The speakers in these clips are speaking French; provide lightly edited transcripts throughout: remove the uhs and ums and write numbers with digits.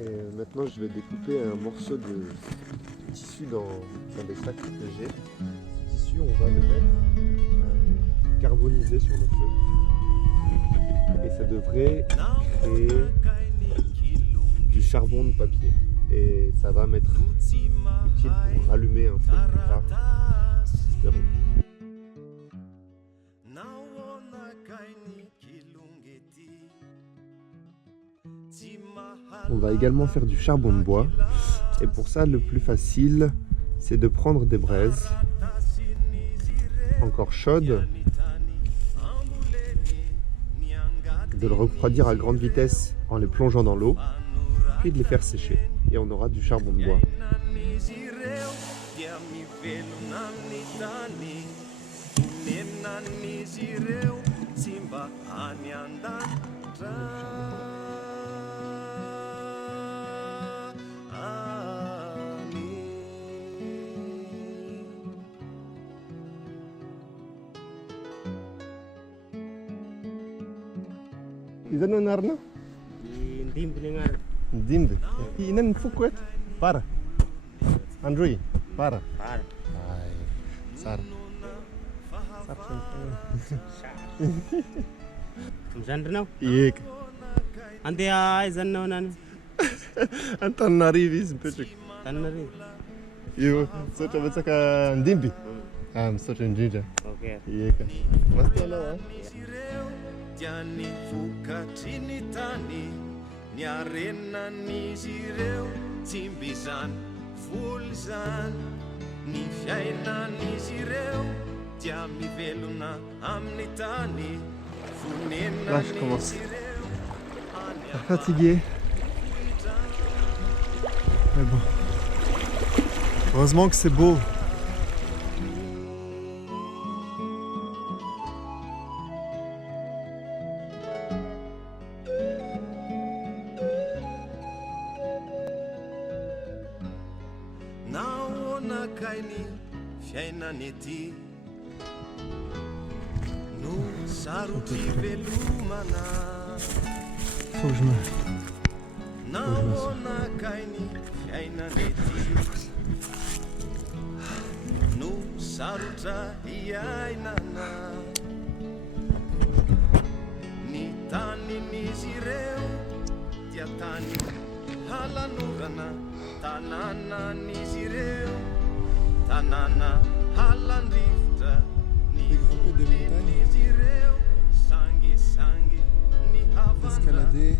Et maintenant je vais découper un morceau de tissu dans des sacs que j'ai. Ce tissu on va le mettre carbonisé sur le feu. Et ça devrait créer du charbon de papier. Et ça va m'être utile pour rallumer un feu plus tard. Espérons. On va également faire du charbon de bois. Et pour ça, le plus facile, c'est de prendre des braises encore chaudes, de le refroidir à grande vitesse en les plongeant dans l'eau, puis de les faire sécher. Et on aura du charbon de bois. Izan narna? Dimb dengar. Dimbe. Inan fukwet? Para. Andrei, para. Par. Ai, Sar. Sar Zandrnau. Iek. Ante ai zanno nan. Antan narivis pechik. Tanari. Yo, socha betaka ndimbi. Socha njinja. Okay. Iek. Mastala wa? Tiani vokatry tany ny arenan'izy ireo tsy mby zany voly zany ny fiainan'izy ireo dia mivelona amin'ny tany Là, je commence vonenan'izy ireo fatigué. Mais bon. Heureusement que c'est beau. nahoana kainy fiainany ety no sarotry velomana Faut que je me... nahoana kainy fiainany ety no sarotra hiainana ny tanin'izy ireo dia tany halanorana tanànan'izy ireo tanàna halandrivotra ny volin'izy ireo sangisangy ny Escalader,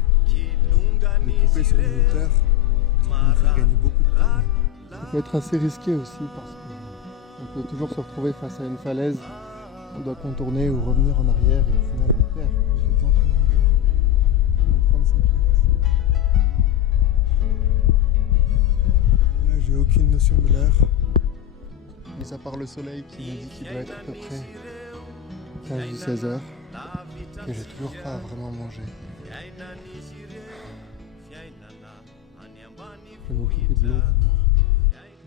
découper sur une hauteur, ça peut nous faire gagner beaucoup de temps. Ça peut être assez risqué aussi parce qu'on peut toujours se retrouver face à une falaise. On doit contourner ou revenir en arrière et au final on perd plus de temps que 35 minutes. Là, j'ai aucune notion de l'heure. Mis à part le soleil qui nous dit qu'il doit être à peu près 15 ou 16 heures, que j'ai toujours pas vraiment mangé. Je vais m'occuper de l'eau.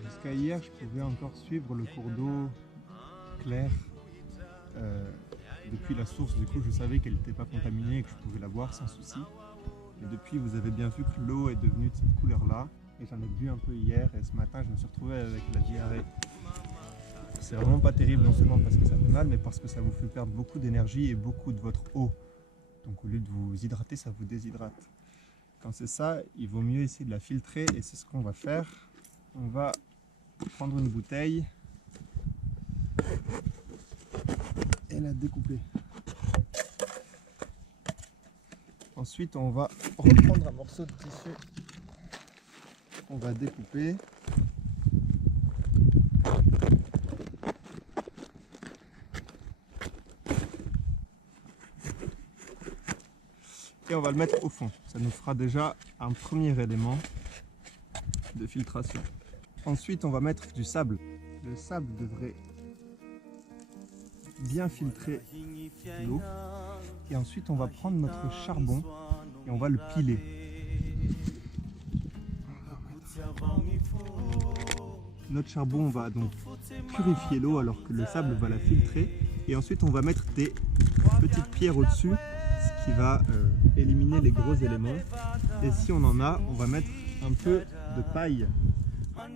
Jusqu'à hier, je pouvais encore suivre le cours d'eau clair depuis la source. Du coup, je savais qu'elle n'était pas contaminée et que je pouvais la boire sans souci. Et depuis, vous avez bien vu que l'eau est devenue de cette couleur-là. Et j'en ai bu un peu hier et ce matin, je me suis retrouvé avec la diarrhée. C'est vraiment pas terrible, non seulement parce que ça fait mal, mais parce que ça vous fait perdre beaucoup d'énergie et beaucoup de votre eau. Donc au lieu de vous hydrater, ça vous déshydrate. Quand c'est ça, il vaut mieux essayer de la filtrer et c'est ce qu'on va faire. On va prendre une bouteille et la découper. Ensuite, on va reprendre un morceau de tissu qu'on va découper. Et on va le mettre au fond. Ça nous fera déjà un premier élément de filtration. Ensuite, on va mettre du sable. Le sable devrait bien filtrer l'eau. Et ensuite, on va prendre notre charbon et on va le piler. Notre charbon va donc purifier l'eau alors que le sable va la filtrer. Et ensuite, on va mettre des petites pierres au-dessus, ce qui va éliminer les gros éléments. Et si on en a, on va mettre un peu de paille. Là,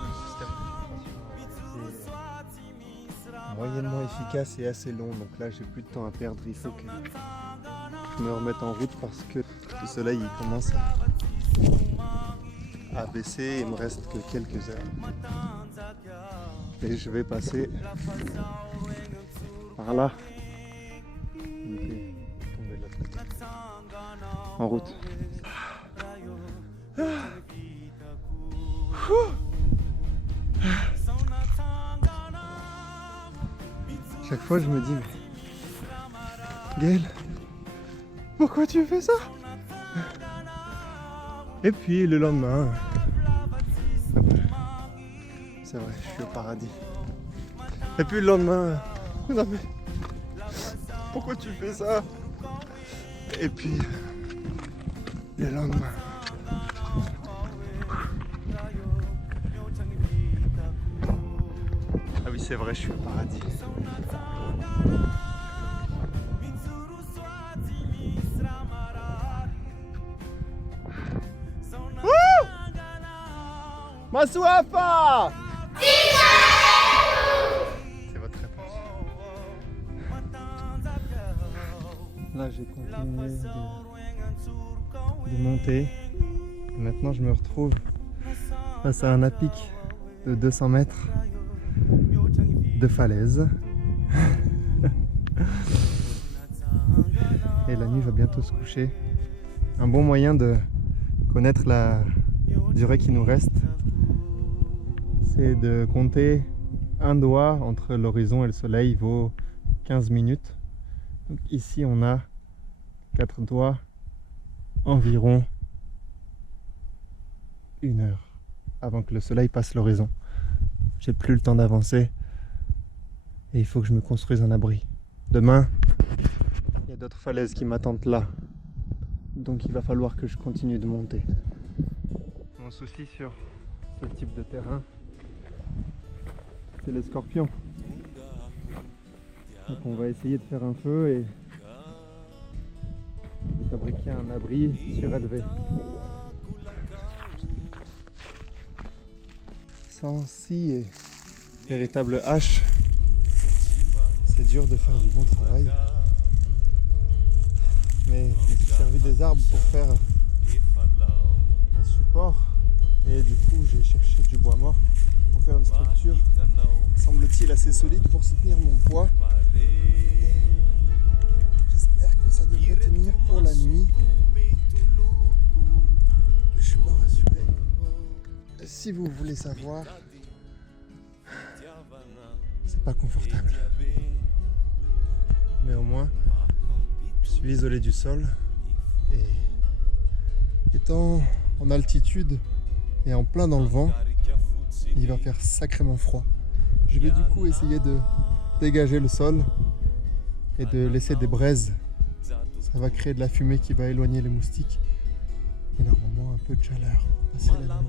le système de filtration est moyennement efficace et assez long, donc là j'ai plus de temps à perdre, il faut que je me remette en route parce que le soleil il commence à baisser et il me reste que quelques heures. Et je vais passer par là. Ok, tomber de l'autre côté. En route. Chaque fois je me dis, Gaël, pourquoi tu fais ça? Et puis le lendemain, c'est vrai, je suis au paradis. Et puis le lendemain, non mais, pourquoi tu fais ça? Et puis le lendemain. Ah oui, c'est vrai, je suis au paradis. Masuafa! C'est votre réponse. Là, j'ai continué de monter. Et maintenant, je me retrouve face à un à-pic de 200 mètres de falaise. Et la nuit va bientôt se coucher. Un bon moyen de connaître la durée qui nous reste, c'est de compter un doigt entre l'horizon et le soleil vaut 15 minutes. Donc ici on a 4 doigts, environ 1 heure avant que le soleil passe l'horizon. J'ai plus le temps d'avancer et il faut que je me construise un abri. Demain, il y a d'autres falaises qui m'attendent là. Donc il va falloir que je continue de monter. Mon souci sur ce type de terrain, c'est les scorpions. Donc on va essayer de faire un feu et de fabriquer un abri surélevé. Sans scie et véritable hache, c'est dur de faire du bon travail. Mais je me suis servi des arbres pour faire un support et du coup j'ai cherché du bois mort pour faire une structure, semble-t-il assez solide pour soutenir mon poids. J'espère que ça devrait tenir pour la nuit. Je suis pas rassuré. Si vous voulez savoir, c'est pas confortable. Mais au moins, je suis isolé du sol et étant en altitude et en plein dans le vent, il va faire sacrément froid. Je vais du coup essayer de dégager le sol et de laisser des braises. Ça va créer de la fumée qui va éloigner les moustiques et normalement un peu de chaleur pour passer la nuit.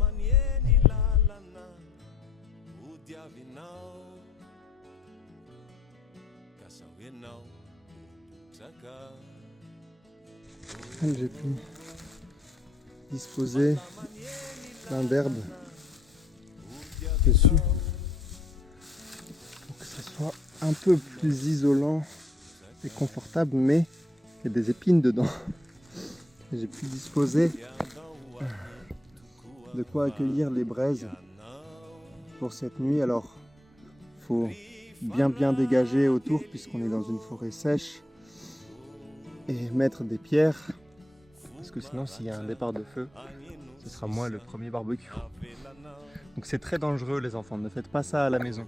J'ai pu disposer plein d'herbes dessus pour que ce soit un peu plus isolant et confortable, mais il y a des épines dedans. J'ai pu disposer de quoi accueillir les braises pour cette nuit. Alors il faut bien dégager autour puisqu'on est dans une forêt sèche et mettre des pierres parce que sinon s'il y a un départ de feu ce sera moi le premier barbecue. Donc c'est très dangereux les enfants, ne faites pas ça à la maison.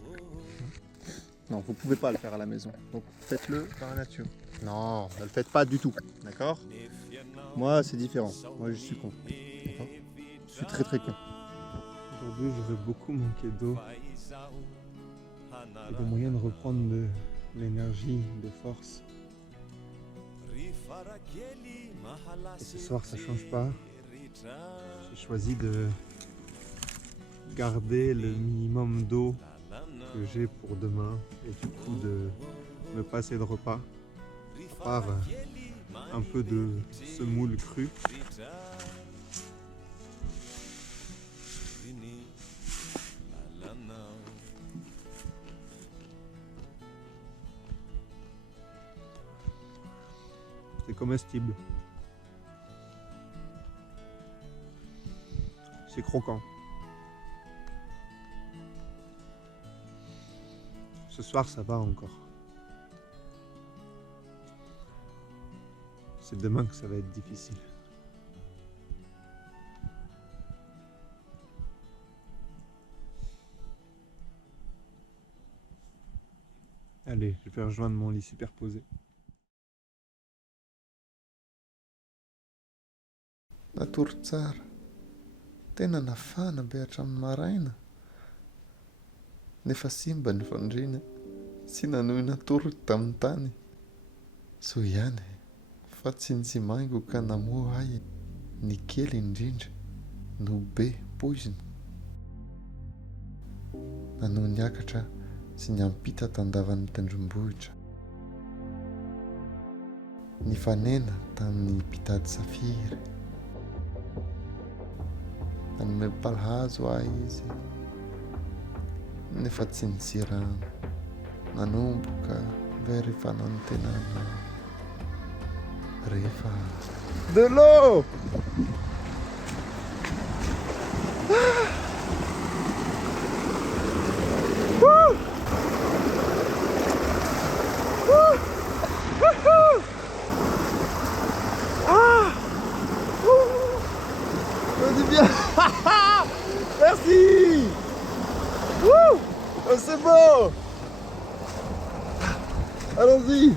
Non, vous pouvez pas le faire à la maison, donc faites-le dans la nature. Non, ne le faites pas du tout, d'accord? Moi c'est différent, moi je suis con, d'accord? Je suis très con. Aujourd'hui je vais beaucoup manquer d'eau et de moyens de reprendre de l'énergie, de force. Et ce soir ça change pas, j'ai choisi de garder le minimum d'eau que j'ai pour demain et du coup de me passer de repas par un peu de semoule crue. C'est comestible. C'est croquant. Ce soir, ça va encore. C'est demain que ça va être difficile. Allez, je vais rejoindre mon lit superposé. Natory tsara, tena nafana be hatramin'ny maraina, nefa simba ny fandriana, sy nanohy natory tamin'ny tany. So ihany, fa tsy nisy maingo ka namoa ahy, ny kely indrindra, no be poizina. Nanohy niakatra sy niampita tandavan'ny tendrombohitra. Nifanena tamin'ny mpitady safiry. Nanome mpalahazo ahy izy, nefa tsy nisy rano. Nanomboka very fanantenana rehefa De l'eau! Merci. Oh, c'est bon. Allons-y.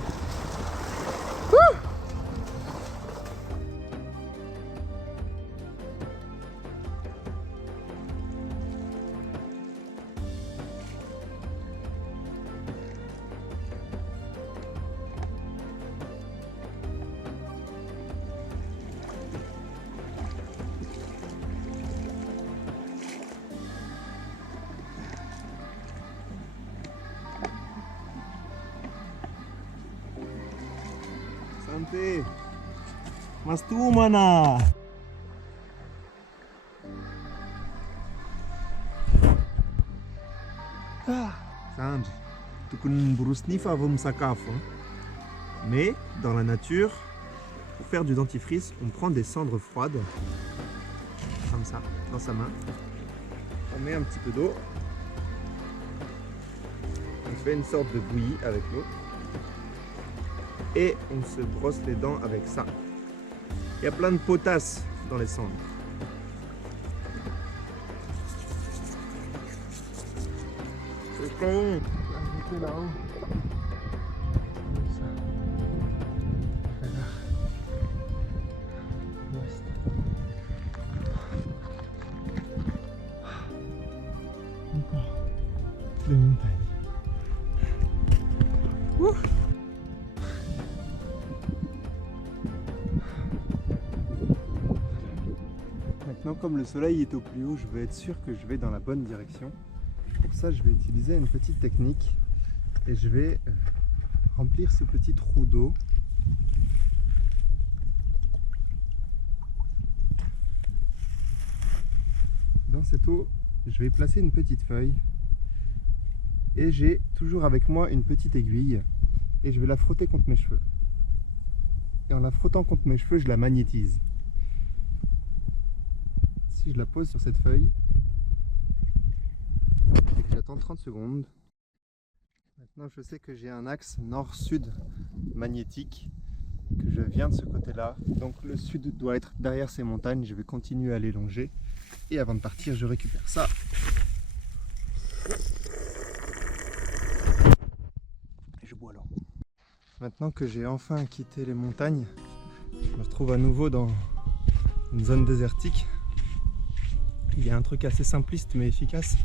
Santé! Mastumana! Sandy, tokony miborosy nify avy misakafo. Mais dans la nature, pour faire du dentifrice, on prend des cendres froides, comme ça, dans sa main. On met un petit peu d'eau. On fait une sorte de bouillie avec l'eau. Et on se brosse les dents avec ça. Il y a plein de potasse dans les cendres. C'est con. Là-haut. Encore des montagnes. Ouh. Maintenant, comme le soleil est au plus haut, je veux être sûr que je vais dans la bonne direction. Pour ça, je vais utiliser une petite technique et je vais remplir ce petit trou d'eau. Dans cette eau, je vais placer une petite feuille et j'ai toujours avec moi une petite aiguille et je vais la frotter contre mes cheveux. Et en la frottant contre mes cheveux, je la magnétise. Si je la pose sur cette feuille et que j'attends 30 secondes, maintenant je sais que j'ai un axe nord-sud magnétique, que je viens de ce côté-là, donc le sud doit être derrière ces montagnes. Je vais continuer à les longer et avant de partir je récupère ça. Et je bois l'eau. Maintenant que j'ai enfin quitté les montagnes, je me retrouve à nouveau dans une zone désertique. Il y a un truc assez simpliste mais efficace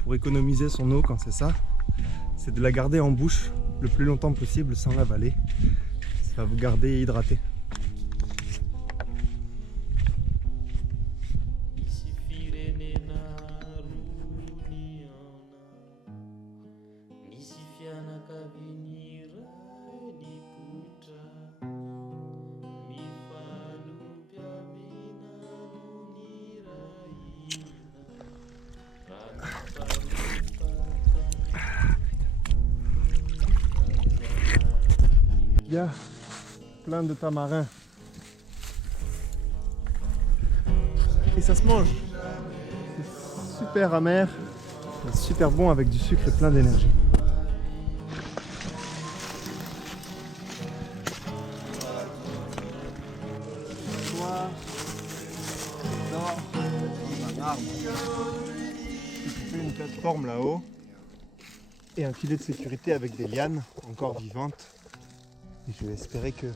pour économiser son eau quand c'est ça. C'est de la garder en bouche le plus longtemps possible sans l'avaler. Ça va vous garder hydraté. Il y a plein de tamarins. Et ça se mange. C'est super amer, super bon avec du sucre et plein d'énergie. J'ai une plateforme là-haut et un filet de sécurité avec des lianes encore vivantes. Et je vais espérer que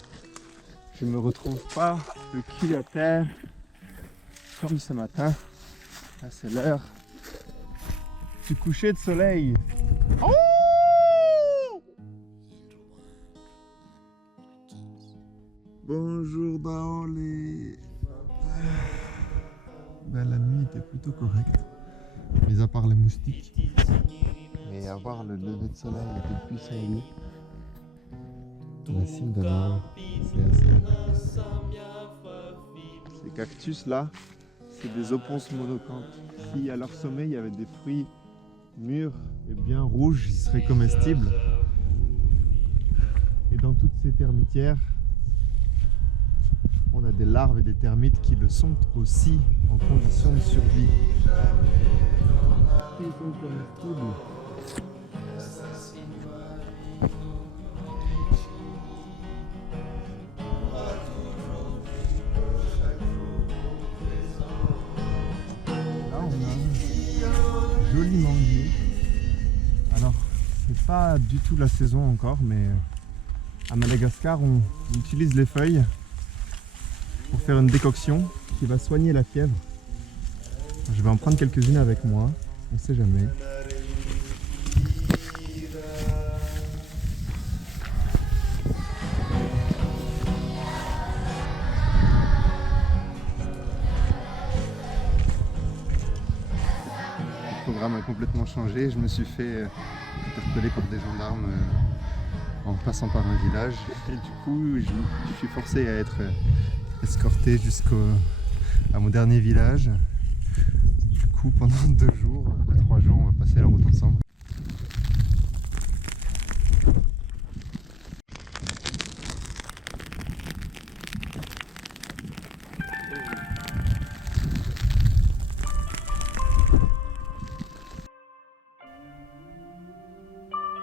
je ne me retrouve pas le cul à terre comme ce matin. Là, c'est l'heure du coucher de soleil. Oh! Bonjour Daolé. Ben, la nuit était plutôt correcte, mis à part les moustiques. Mais avoir le lever de soleil depuis son lit, la cime de l'arbre, c'est assez. Ces cactus là, c'est des oponces monocanthes. Si à leur sommet il y avait des fruits mûrs et bien rouges, ils seraient comestibles. Et dans toutes ces termitières, on a des larves et des termites qui le sont aussi en condition de survie. Ils sont comestibles. Là on a un joli manguier. Alors c'est pas du tout la saison encore, mais à Madagascar on utilise les feuilles pour faire une décoction qui va soigner la fièvre. Je vais en prendre quelques-unes avec moi, on ne sait jamais. Le programme a complètement changé, je me suis fait interpeller par des gendarmes en passant par un village et du coup je suis forcé à être escorté à mon dernier village. Du coup, pendant 2 jours, 3 jours, on va passer la route ensemble.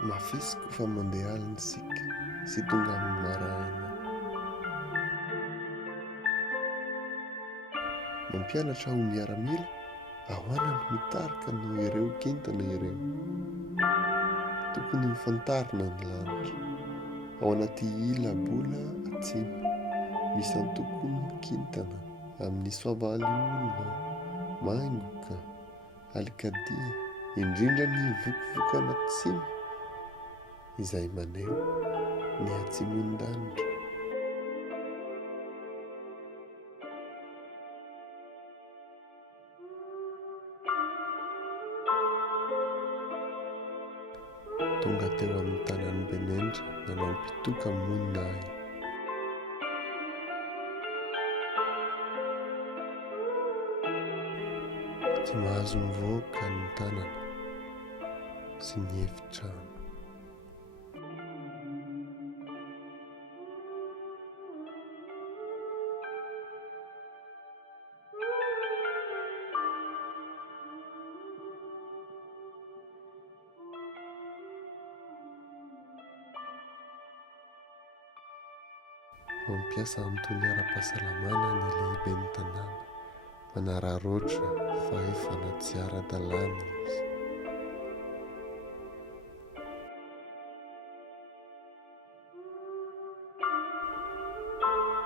Mafisco fa mondial sik, si tungam maraina. Mampianatra ho miaramila, ahoana no mitarika noho ireo kintana ireo. Tokony mifantarina ny lanitra. Ao anaty ila-bola atsimo, misy antokony mikintana amin'ny soavaly olona, maingoka, alikadia, indrindra ny vokovoko anaty tsimo, izay maneho ny atsimondanitra. Tonga teo amin'ny tanany Benentra nanao mpitoka monina ahy. Tsy mahazo mivoaka ny tanana sy ny efitrano. Mampiasa amin'ny ara-pahasalamana ny lehiben'ny tanàna, manararoatra fa efa tsy ara-dalàna izy.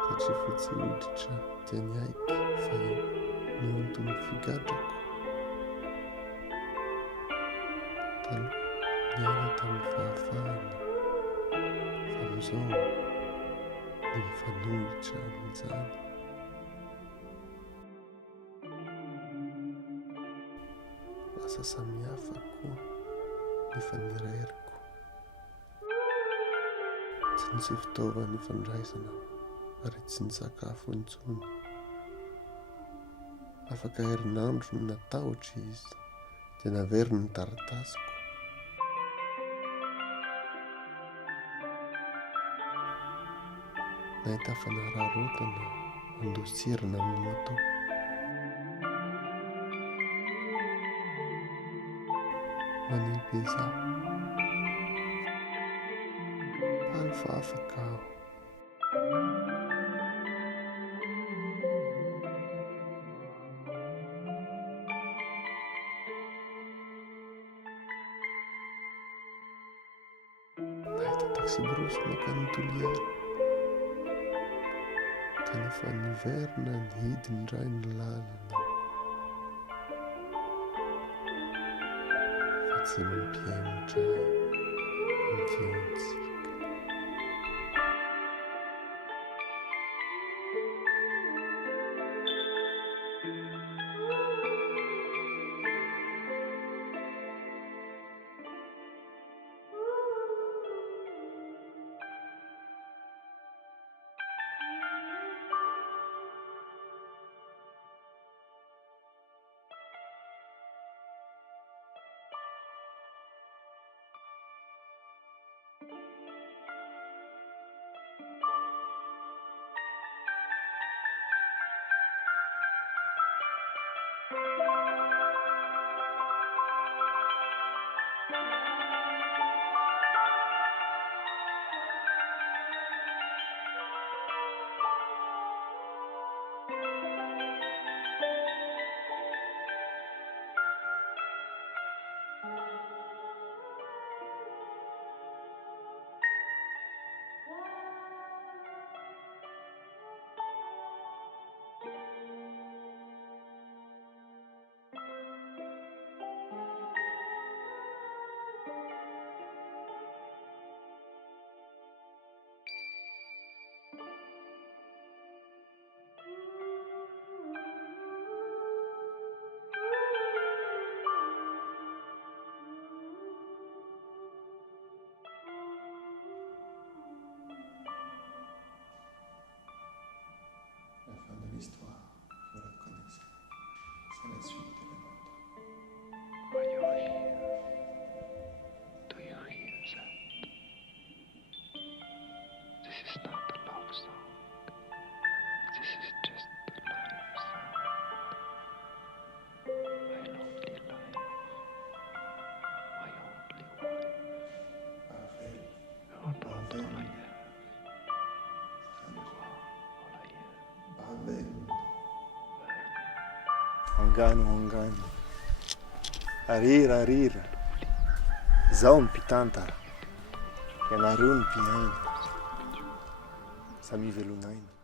Satria fotsy hoditra tiany aiky fa eo nohonto ny figadrako. Taloha niaina tamin'ny fahafahana, fa amin'izao ny mifanohitra amin'izany. Lasa samihafa koa ny fanirahiriko. Tsy nisy fitaovana ifandraisana ary tsy ny sakafo intsony. Afaka herinandro no natahotra izy dia naveriny ny taratasiko. nahita fanararotana andosirina amin'ny moto. Manin'ny be zaho. Faly fa afaka aho. Nahita taxi brosy makany Toliara. Kanefa niverina ny hidiny indray ny lalana. Fa tsy mampiamotra ny feontsika. L'histoire, vous la connaissez. C'est la suite de la nôtre. Are you here? Do you hear that? This is not a love song. This is just the life sound. My lonely life. My only wife. Pavel, You're not all I have. You are all I am. Pavel. Angano. Arira. Zaho mipitantara. Ianareo ny mpiaina. Samy velonaina.